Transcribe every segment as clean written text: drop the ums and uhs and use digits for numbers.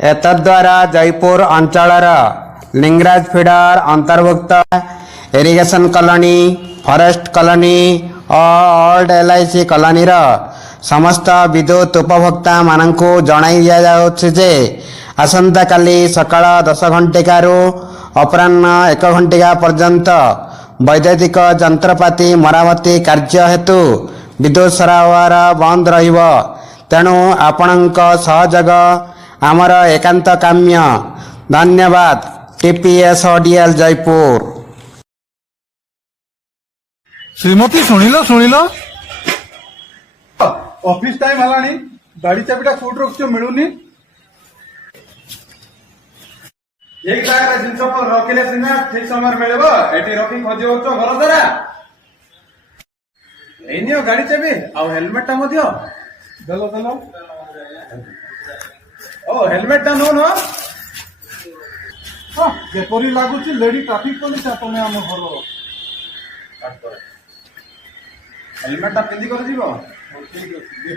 एतद्वारा जयपुर अंचलर लिंगराज फीडर अंतर्भुक्त irrigation colony, forest colony और ओल्ड एलआईसी कॉलोनी समस्त विद्युत उपभोक्ता मानू जणाई दि जाउछि जे आसंता काली सकाळ 10 घंटिकारु अपराह्न 1 घंटिका पर्यंत वैद्युतिक यंत्रपाति मरामती कार्य हेतु विद्युत सरबराह बंद रहिब। तेणु आपणक सहयोग आमर एकांत काम्य। धन्यवाद। TPS ODL Jeypore. श्रीमती शुणिल ऑफिस टाइम हलानी गाड़ी चाबिटा कोड रखछ मिलुनी एक जागा जिनस रखिले सिना ठीक समय मिलबो एटी रखी खोजियो तो घर द्वारा एनियो गाड़ी चाबी आ हेलमेट ता मध्य दलो ओ हेलमेट ता नो हां जेपरी लागुची लेडी ट्रैफिक पुलिस आपने हम घर हेलमेट ता पिंदी कर जीवो ठीक है।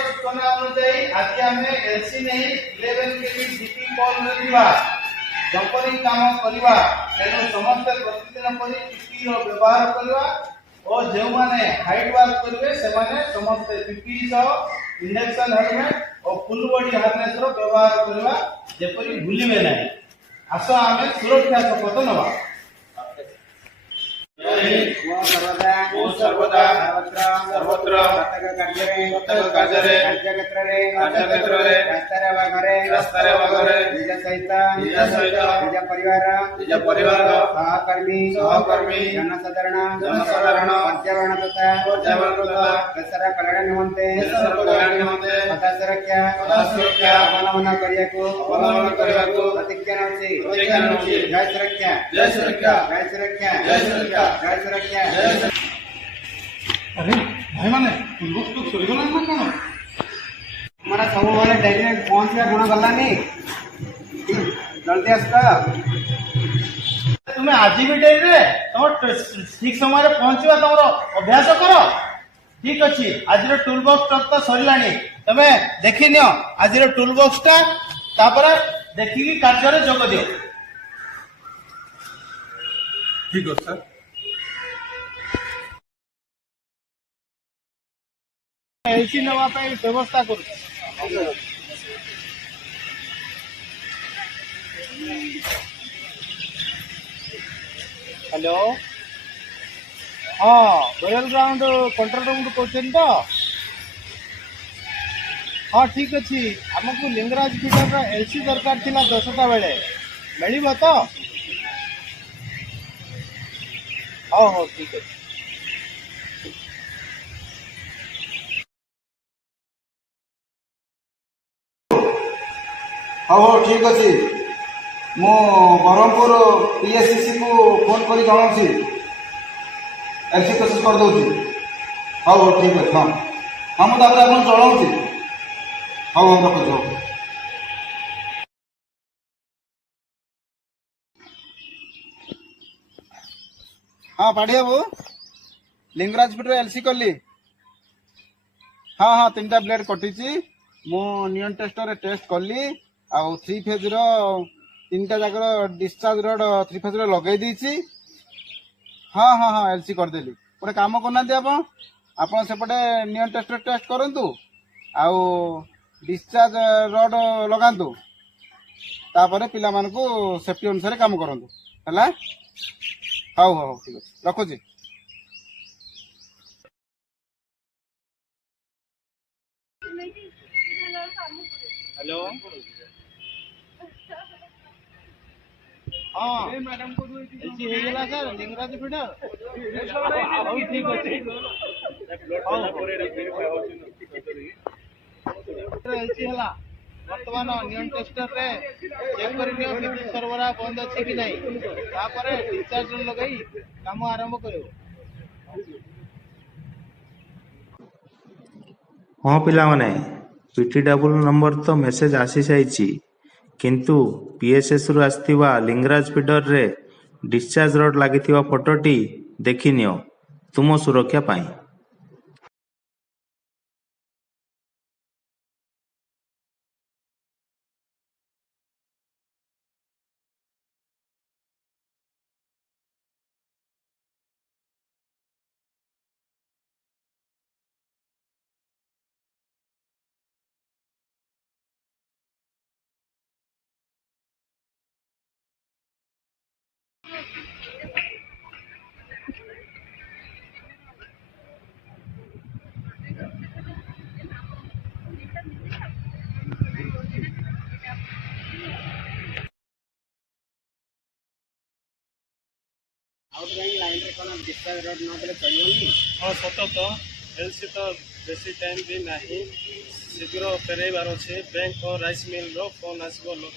सूचना अनुसार आज आम एलसी नहीं 11 केवी डीपी कॉल जंपरिंग काम करवा तेणु समस्त प्रतिदिन पर पीपी व्यवहार करवा और जो माने हाइट वर्क करेंगे से माने समस्त पीपी इंजेक्शन हेलमेट और फुल बॉडी हार्नेस रो व्यवहार करवा जेपरी भूलिबे नहीं। आस आम सुरक्षा शपथ नवा। सर्वदा सर्वत्र कार्यक्षेत्रे रास्तारे वा घरे निज सहित निज परिवार सहकर्मी जनसाधारण पर्यावरण तथा देशर कल्याण निमंते सदा सुरक्षा अवलंबन करियाको प्रतिज्ञा अछि। जय सुरक्षा जय सुरक्षा जय सुरक्षा जय सुरक्षा जय सुरक्षा। अरे भाई माने तुम तो सरी गला ना कोन हमारा सब वाले डायरेक्ट पहुंचया गुण गलानी जल्दी आस तुम्हें आज भी डेरी रे तुम ठीक समय रे पहुंचवा तमरो अभ्यास करो। ठीक अछि आज रो टूल बॉक्स तो सरिलानी तमे देखि नियो आज रो टूल बॉक्स टा तापर देखि कि कार्य रे जोग दियो। ठीक है सर। एलसी नवा पे व्यवस्था करू। हेलो हाँ रॉयल ग्राउंड कंट्रोल रूम कहते तो हाँ ठीक अच्छे आमको लिंगराज फीडर एलसी दरकार थिला 10टा बेले मिल तो हाँ हाँ ठीक है। हाँ ठीक अच्छे मु ब्रह्मपुर पीएससीसी को फोन कर जनाऊँगी एलसी प्रोसेस कर दूसरी। हाँ हाँ ठीक है। हाँ हाँ मुझे आप जनाऊँगी। हाँ हाँ रखो। हाँ पाढ़िया बो लिंगराज फीडर एलसी कली। हाँ हाँ 3टा ब्लेड कटी मु नियन टेस्टर टेस्ट कली आ 3 फेज रो 3टा जाकर डिस्चार्ज रोड 3 फेज रो लगे दी। हाँ हाँ हाँ एलसी करदेली गोटे कम करना आप सेपटे नियन टेस्टर टेस्ट करूँ आउ डिस्चार्ज रोड लगातु तापर पिला मानकु सेफ्टी अनुसार काम करूँ है। हाँ हाँ ठीक है रखुची। हेलो हाँ मैडम को एलसी हे गेला सर लिंगराज फीडर ठीक अछि एलसी हला वर्तमान नियन टेस्टर रे चेक करि नियो विद्युत सरबराह बंद अछि कि नहीं तापर डिस्चार्ज लगाई काम आरंभ करियो। हाँ पिला माने पीटीडब्ल्यू नंबर तो मेसेज आसी साइछि किंतु पीएसएस रु आस्थिबा लिंगराज फीडर रे डिस्चार्ज रोड लागिथिबा फोटोटी देखि नियो। तुम सुरक्षा पाई। हाँ सत तो एलसी तो बेसी टाइम भी नहीं शीघ्र फेरबार अच्छे बैंक और राइस मिल रो फोन आसो लोक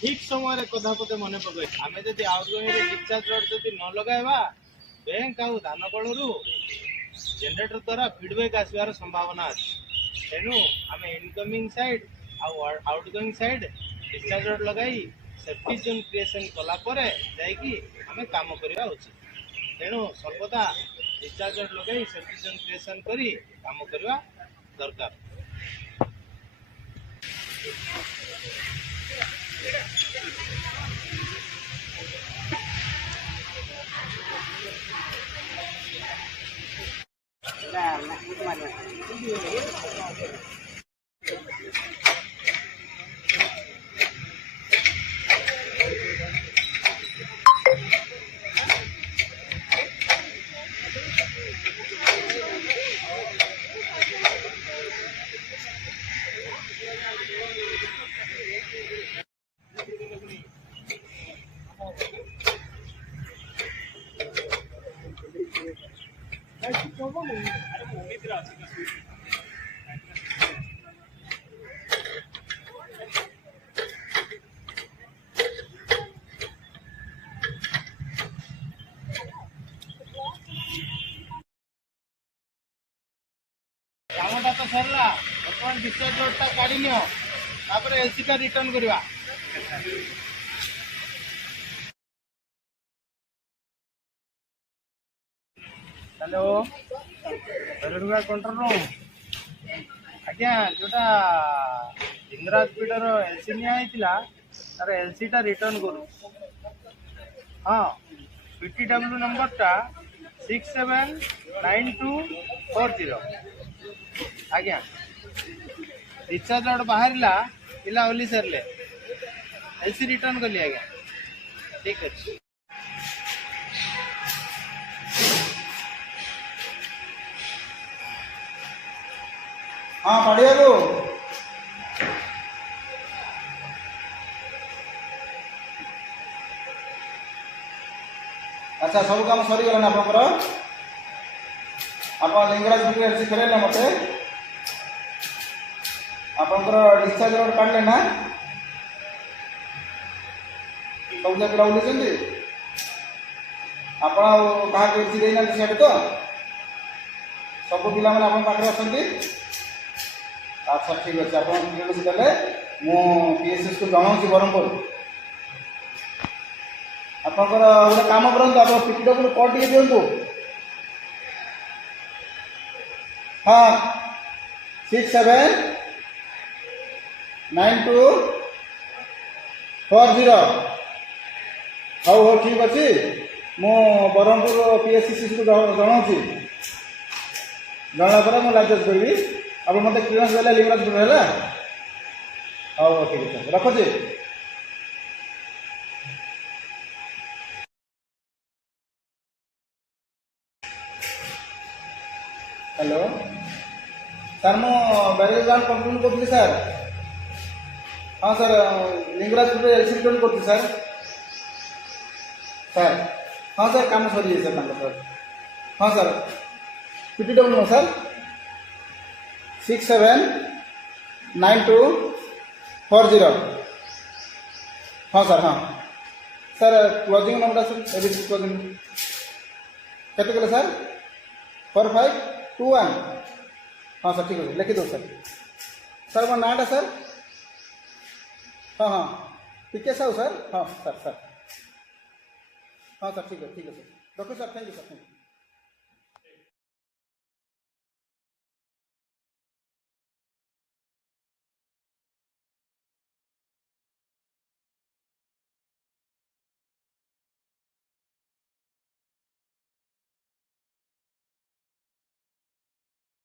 ठीक समय कथा पते मन पकई आम जब आउटगोइंग डिस्चार्ज रोड जब न लगाइबा बैंक आउ धान कलू जनरेटर द्वारा फीडबैक आसबार संभावना अच्छे तेणु आम incoming side outgoing side discharge road लगाई सेफ्टी जोन क्रिएसन कलापर जाकि काम करवा उचित तेणु सर्वदा डिस्चार्ज रोड लगे सेफ्टी जोन क्रिएसन करी काम करवा दरकार। कामटा तो सरला बर्तमान डिस्चार्ज रोडटा काढ़ी नियो तापर एलसी टा रिटर्न करवा। हेलो रेलवे कंट्रोल रूम आज्ञा जोटा लिंगराज पीडर एलसी निया तार एलसी टा रिटर्न करू। हाँ पीटीडब्ल्यू नंबर टा 679240 आज्ञा डिस्चार्ज रोड बाहर पिला ओली सारे एलसी रिटर्न कली आज्ञा ठीक अच्छे। हाँ पढ़िया को अच्छा सब काम सरीगला ना आपंकर आप लिंगराज एलसी फेरले मत आपंकर डिस्चार्ज रोड काढ़ले ना सब जगह पिला ओल्लैंती आप एलसी देना सीआडे तो सब पिला मैंने पाखे अच्छा अच्छा ठीक अच्छे आप देते मुझे को जनाऊँ ब्रह्मपुर आपंकर गोटे कम करूँ आप पीटीडब्ल्यू कोड टे दिंतु हाँ 679240 हाँ हाँ ठीक अच्छे मु ब्रह्मपुर पीएससी को जनाऊँ जनाला पर मुझे लाइसेंस करी आप मत क्लियरेंस देला लिंगराज है हाँ हाँ ठीक है रखुची। हेलो सर मु बैरेज कंप्लेन करी सर हाँ सर लिंगराज एलसी रिटर्न कर सर सर हाँ सर काम सरी सर सर हाँ सर पीटीडब्ल्यू सर 679240 हाँ सर हाँ sir closing number sir ABC closing केते कले सर 4521 हाँ सर ठीक है लिखि दो सर मो नाटा सर हाँ हाँ टीके साहू सर हाँ सर हाँ सर ठीक है सर रखो sir thank you sir thank you.